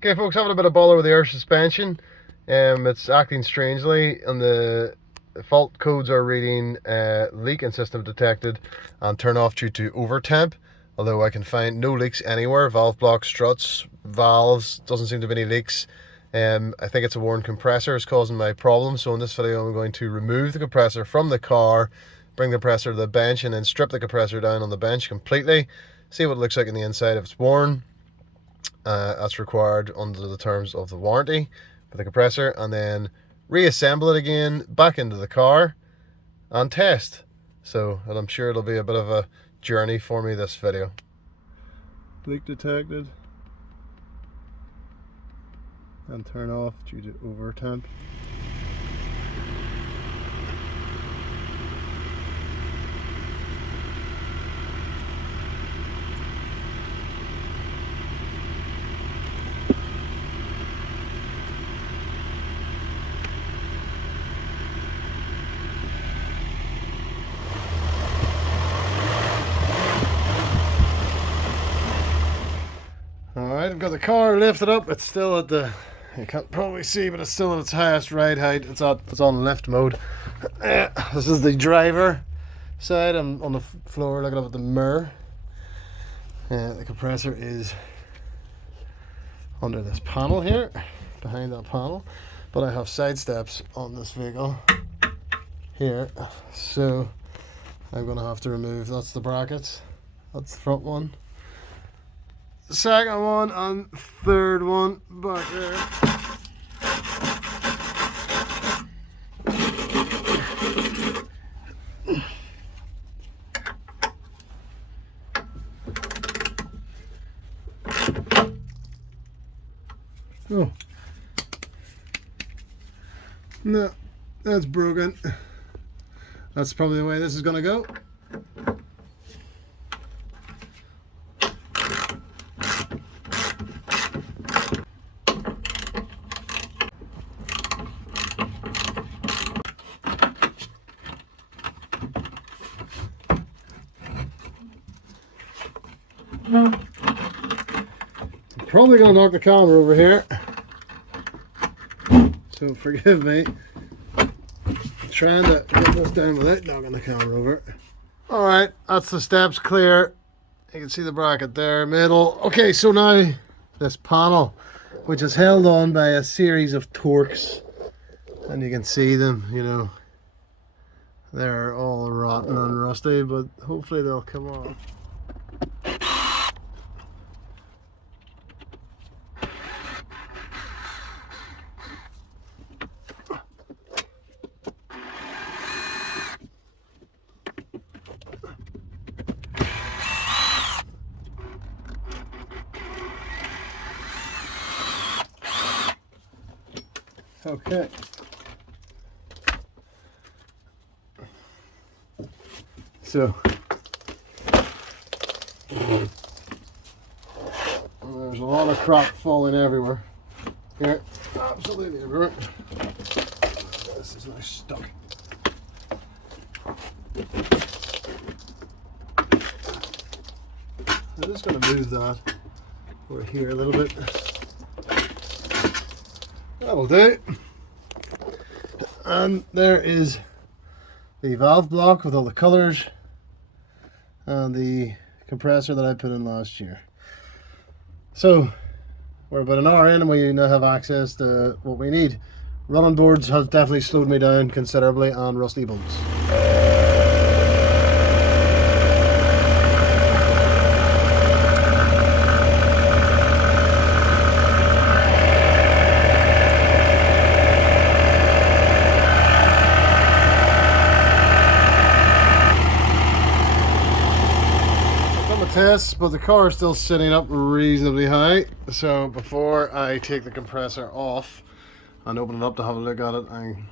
Okay folks, having a bit of bother with the air suspension. It's acting strangely and the fault codes are reading leak in system detected and turn off due to over temp. Although I can find no leaks anywhere, valve blocks, struts, valves, doesn't seem to be any leaks. I think it's a worn compressor is causing my problem, so in this video I'm going to remove the compressor from the car, bring the compressor to the bench and then strip the compressor down on the bench completely, see what it looks like on the inside if it's worn. That's required under the terms of the warranty for the compressor, and then reassemble it again back into the car and test. So, and I'm sure it'll be a bit of a journey for me this video. Leak detected and turn off due to over temp. Alright, I've got the car lifted up. It's still at the, you can't probably see, but it's still at its highest ride height. It's on lift mode. This is the driver side. I'm on the floor looking up at the mirror. The compressor is under this panel here, behind that panel. But I have side steps on this vehicle here. So I'm going to have to remove, that's the brackets. That's the front one. The second one and third one back there. Oh. No, that's broken. That's probably the way this is going to go. I'm probably going to knock the camera over here, so forgive me. I'm trying to get this down without knocking the camera over. Alright, that's the steps clear. You can see the bracket there, middle. Okay, so now this panel, which is held on by a series of torques, and you can see them, you know, they're all rotten and rusty, but hopefully they'll come on. Okay. So there's a lot of crap falling everywhere. Here, absolutely everywhere. This is now stuck. I'm just going to move that over here a little bit. That'll do. And there is the valve block with all the colours and the compressor that I put in last year. So we're about an hour in and we now have access to what we need. Running boards have definitely slowed me down considerably, and rusty bolts. Tests, but the car is still sitting up reasonably high, so before I take the compressor off and open it up to have a look at it, I'm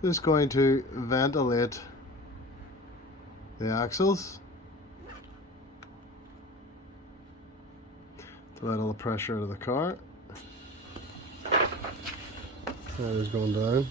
just going to ventilate the axles to let all the pressure out of the car. That is going down.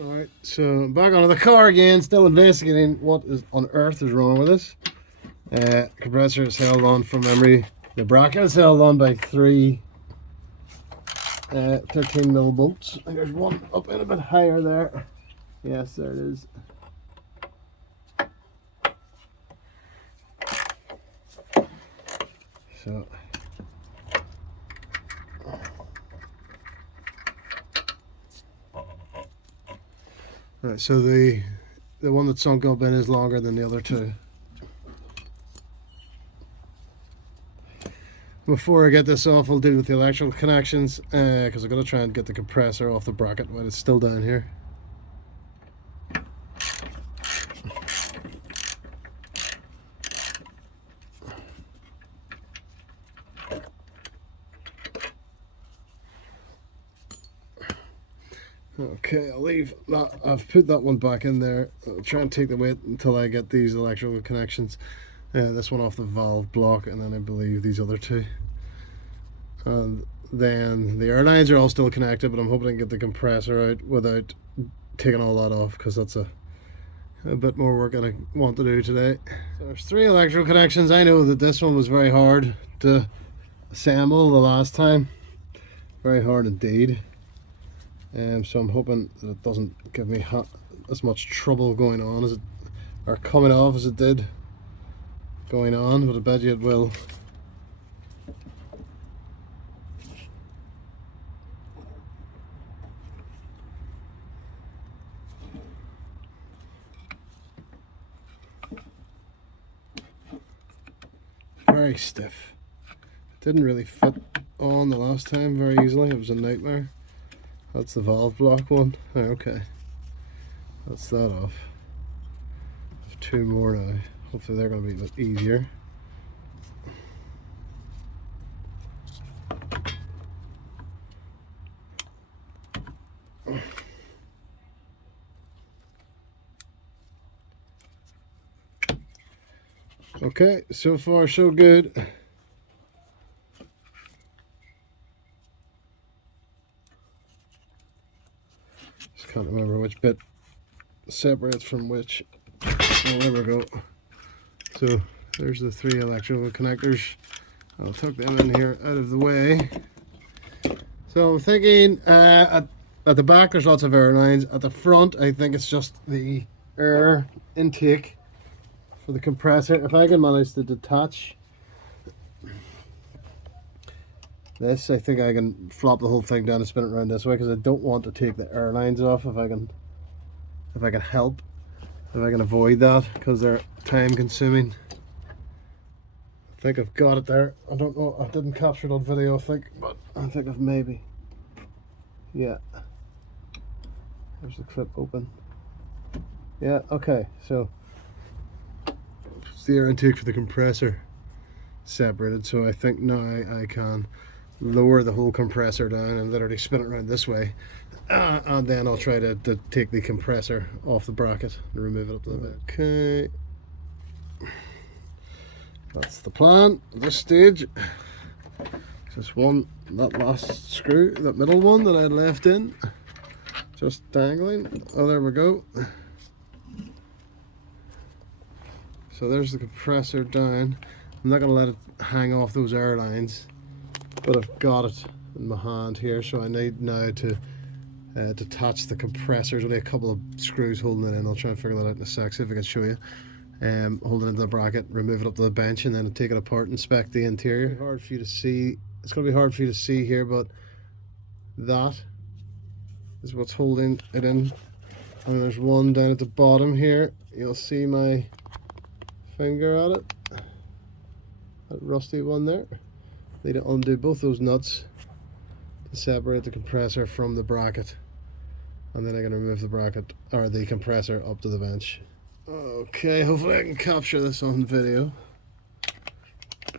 Alright, so So back onto the car again, still investigating what is on earth is wrong with this. Compressor is held on from memory. The bracket is held on by three 13mm bolts. I think there's one up in a bit higher there. Yes, there it is. So right, so the one that's sunk up in is longer than the other two. Before I get this off, I'll deal with the electrical connections because I'm going to try and get the compressor off the bracket while it's still down here. Okay, I'll leave that. I've put that one back in there. I'll try and take the weight until I get these electrical connections. This one off the valve block, and then I believe these other two. And then the air lines are all still connected, but I'm hoping to get the compressor out without taking all that off, because that's a bit more work than I want to do today. So there's three electrical connections. I know that this one was very hard to assemble the last time. Very hard indeed. So I'm hoping that it doesn't give me as much trouble going on as it, or coming off as it did going on, but I bet you it will. Very stiff. Didn't really fit on the last time very easily. It was a nightmare. That's the valve block one. Oh, okay, that's that off. I have two more now. Hopefully they're going to be a bit easier. Okay, so far so good. Just can't remember which bit separates from which. Oh, there we go. So there's the three electrical connectors. I'll tuck them in here out of the way. So I'm thinking at the back there's lots of air lines. At the front I think it's just the air intake for the compressor. If I can manage to detach this, I think I can flop the whole thing down and spin it around this way, because I don't want to take the air lines off if I can help, if I can avoid that, because they're time consuming. I think I've got it there. I don't know, I didn't capture it on video, I think, but I think I've maybe, yeah, there's the clip open. Yeah, okay, so it's the air intake for the compressor separated, so I think now I can lower the whole compressor down and literally spin it around this way, and then I'll try to take the compressor off the bracket and remove it up to the bit. Okay, that's the plan at this stage. Just one, that last screw, that middle one that I had left in, just dangling. Oh, there we go. So there's the compressor down. I'm not going to let it hang off those air lines, but I've got it in my hand here, so I need now to detach the compressor. There's only a couple of screws holding it in. I'll try and figure that out in a sec, see if I can show you. Hold it into the bracket, remove it up to the bench, and then take it apart, inspect the interior. It's hard for you to see. It's going to be hard for you to see here, but that is what's holding it in. And there's one down at the bottom here. You'll see my finger at it. That rusty one there. Need to undo both those nuts to separate the compressor from the bracket, and then I can remove the bracket or the compressor up to the bench. Okay, hopefully I can capture this on video.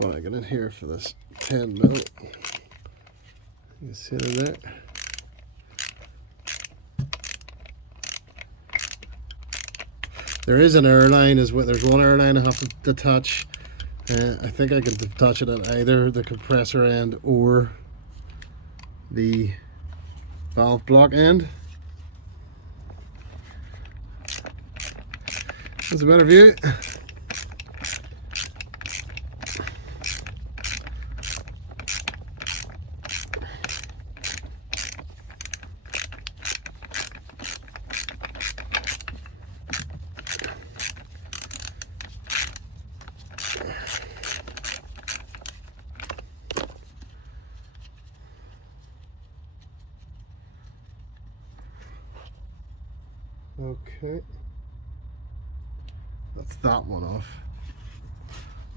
But I get in here for this 10mm. You can see it there. There is an air line as well. There's one air line I have to detach. I think I can detach it at either the compressor end or the valve block end. That's a better view. Okay, that's that one off.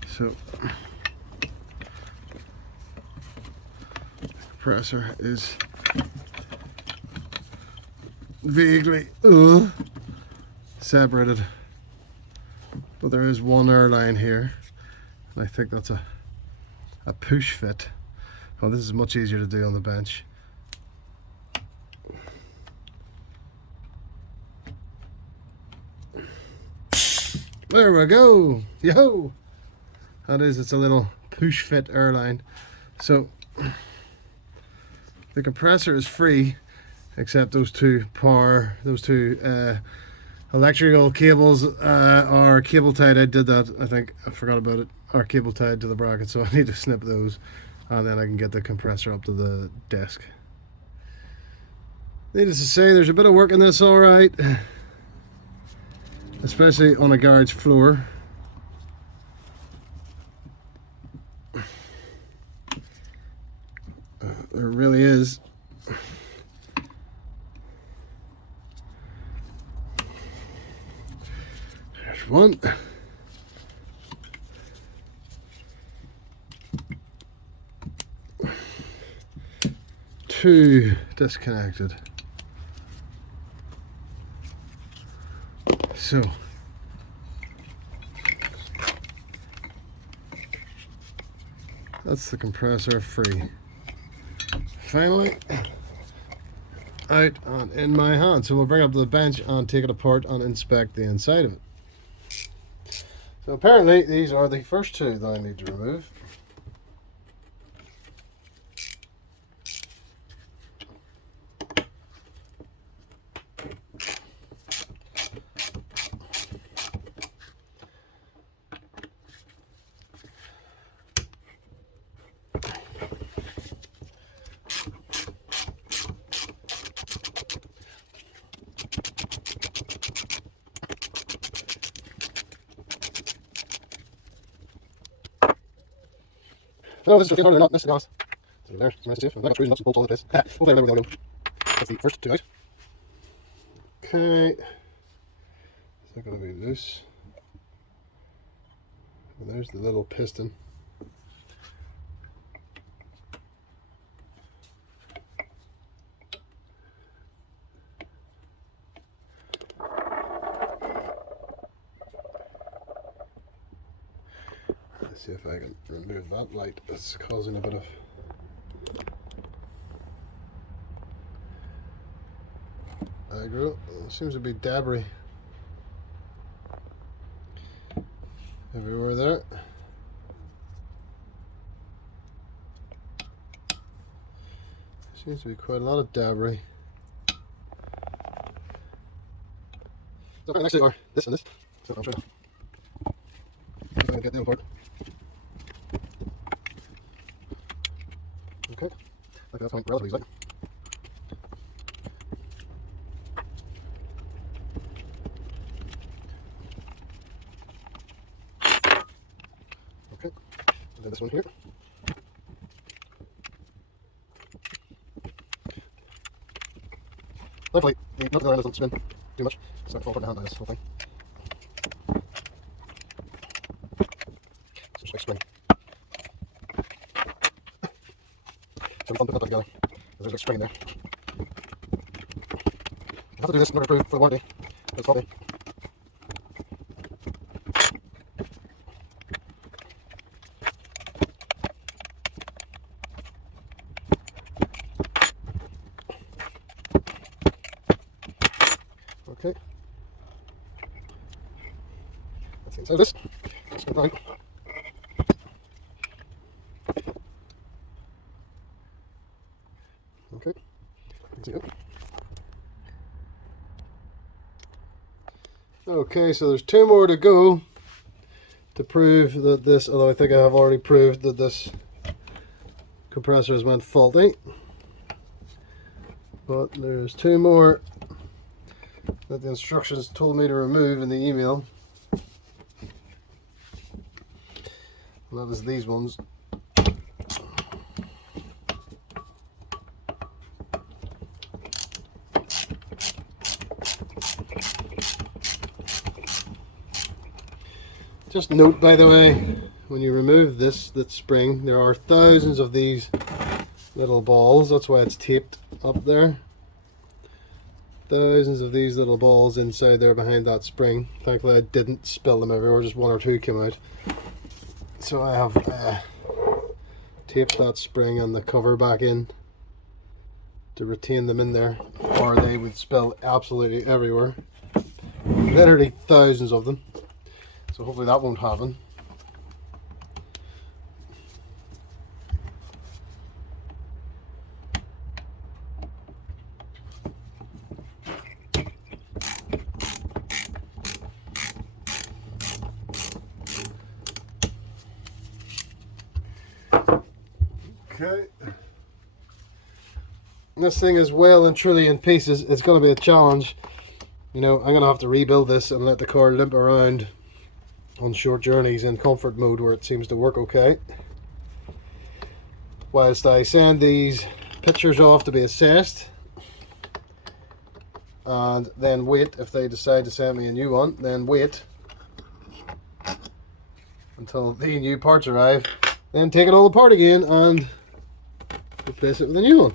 So the compressor is vaguely separated, but there is one air line here, and I think that's a push fit. Oh, this is much easier to do on the bench. There we go. Yo! That is, it's a little push fit airline. So the compressor is free, except those two electrical cables are cable tied. I did that, I think I forgot about it, are cable tied to the bracket, so I need to snip those, and then I can get the compressor up to the desk. Needless to say, there's a bit of work in this, alright, especially on a garage floor. There really is. There's one. Two disconnected. So that's the compressor free. Finally out and in my hand. So we'll bring it up to the bench and take it apart and inspect the inside of it. So apparently these are the first two that I need to remove. No, this is just harder not missing off. So there, it's nice to see. I've got screws and nuts and bolts all over this. Hopefully there we go. That's the first two out. Okay. Is that going to be loose? And there's the little piston. Let's see if I can remove that light that's causing a bit of aggro. Seems to be debris everywhere there. Seems to be quite a lot of debris. So next to are this and this. So I'm trying to get them apart. Okay, I think that's going relatively easily. Okay, and then this one here. Luckily, the nut design doesn't spin too much, so I can fall apart the hand by this whole thing. So just like spring. So we can't put that together, because there's a spring in there. I have to do this in order to prove for the warranty. It's faulty. Okay. That's the inside of this. Let's go down. Okay. You can see it. Okay, so there's 2 more to go to prove that this, although I think I have already proved that this compressor has went faulty. But there's 2 more that the instructions told me to remove in the email. And that is these ones. Just note, by the way, when you remove this spring, there are thousands of these little balls. That's why it's taped up there. Thousands of these little balls inside there behind that spring. Thankfully I didn't spill them everywhere, just 1 or 2 came out. So I have taped that spring and the cover back in to retain them in there, or they would spill absolutely everywhere. Literally thousands of them. So hopefully that won't happen. Okay. This thing is well and truly in pieces. It's going to be a challenge. You know, I'm going to have to rebuild this and let the car limp around on short journeys in comfort mode where it seems to work okay, whilst I send these pictures off to be assessed, and then wait, if they decide to send me a new one, then wait until the new parts arrive, then take it all apart again and replace it with a new one.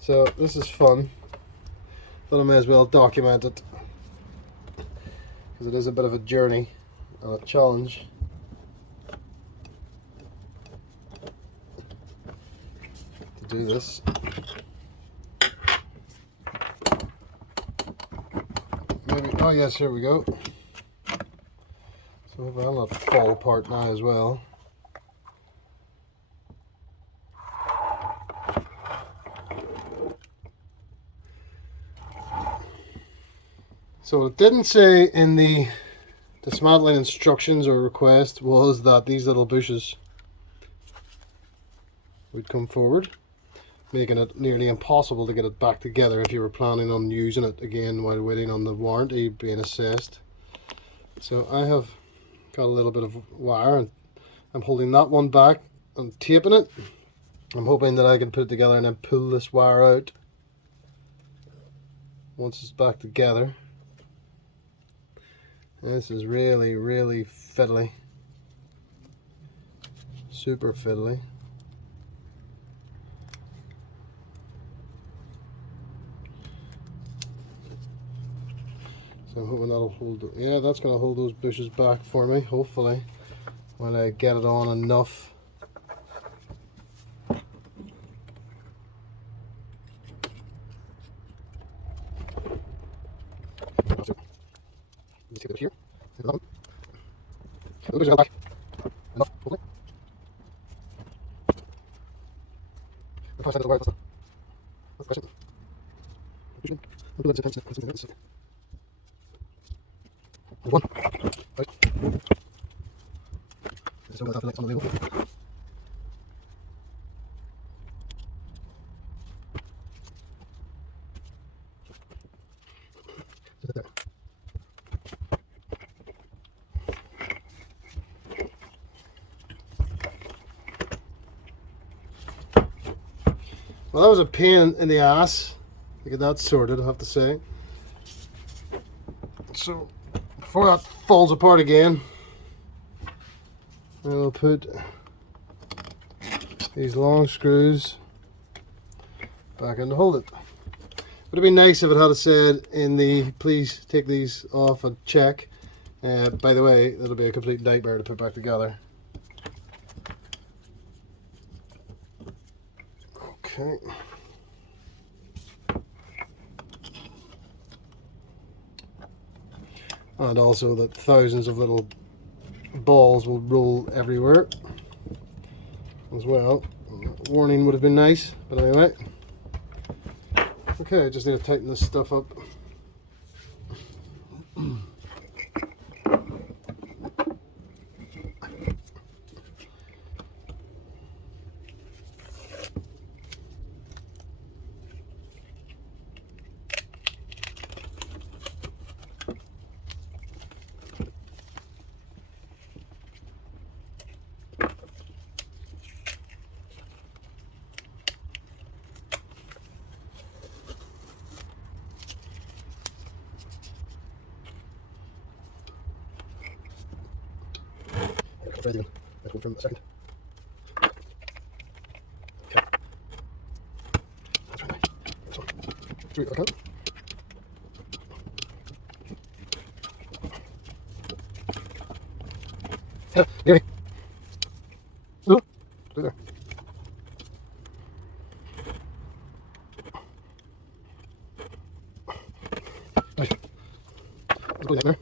So this is fun, but I may as well document it because it is a bit of a journey and a challenge. To do this. Maybe, oh yes, here we go. So I'll not fall apart now as well. So what it didn't say in the dismantling instructions or request was that these little bushes would come forward, making it nearly impossible to get it back together if you were planning on using it again while waiting on the warranty being assessed. So I have got a little bit of wire and I'm holding that one back and taping it. I'm hoping that I can put it together and then pull this wire out once it's back together. This is really, really fiddly. Super fiddly. So I'm hoping that'll hold, yeah, that's going to hold those bushes back for me, hopefully, when I get it on enough. Just take it here. Take it on. The bushes are back. Enough, hopefully. If I send it away, that's the question. I'll do that attention. One. Right. So we'll have to let someone leave. There. Well, that was a pain in the ass to get that sorted, I have to say. So before that falls apart again, I will put these long screws back in to hold it. Would have been nice if it had said in the please take these off and check. By the way, that'll be a complete nightmare to put back together. Okay. And also that thousands of little balls will roll everywhere as well. Warning would have been nice, but anyway. Okay, I just need to tighten this stuff up. Ready then. Let's go from a second. Okay. That's right. This one. 3 at a count. Yeah, nearly. No, stay there. Right. Let's go down there.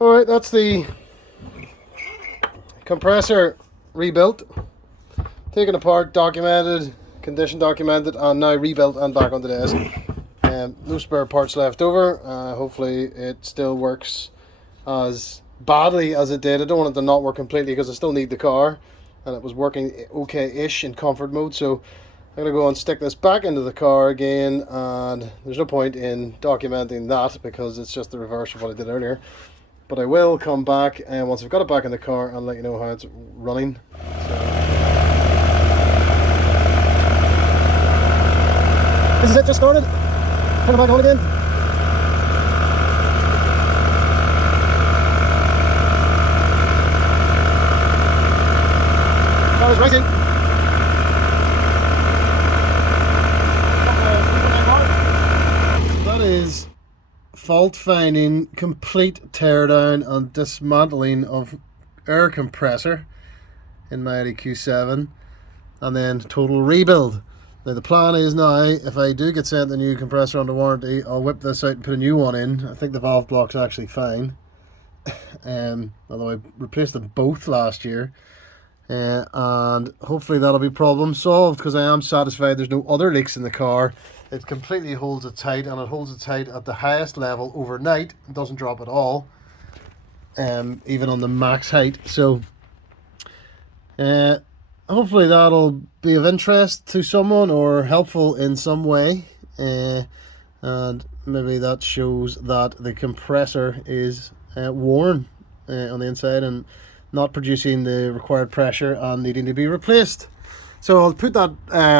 Alright, that's the compressor rebuilt, taken apart, documented, condition documented, and now rebuilt and back on the desk. No spare parts left over. Hopefully it still works as badly as it did. I don't want it to not work completely because I still need the car, and it was working okay-ish in comfort mode. So I'm going to go and stick this back into the car again, and there's no point in documenting that because it's just the reverse of what I did earlier. But I will come back and once I've got it back in the car and let you know how it's running. This is it, just started. Turn it back on again. That is racing. That is fault finding, complete teardown and dismantling of air compressor in my Audi Q7, and then total rebuild. Now the plan is now, if I do get sent the new compressor under warranty, I'll whip this out and put a new one in. I think the valve block's actually fine, although I replaced them both last year, and hopefully that'll be problem solved because I am satisfied there's no other leaks in the car. It completely holds it tight, and it holds it tight at the highest level overnight. It doesn't drop at all, even on the max height. So hopefully that'll be of interest to someone or helpful in some way, and maybe that shows that the compressor is worn on the inside and not producing the required pressure and needing to be replaced. So I'll put that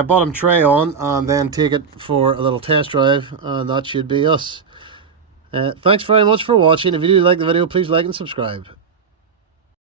bottom tray on and then take it for a little test drive, and that should be us. Thanks very much for watching. If you do like the video, please like and subscribe.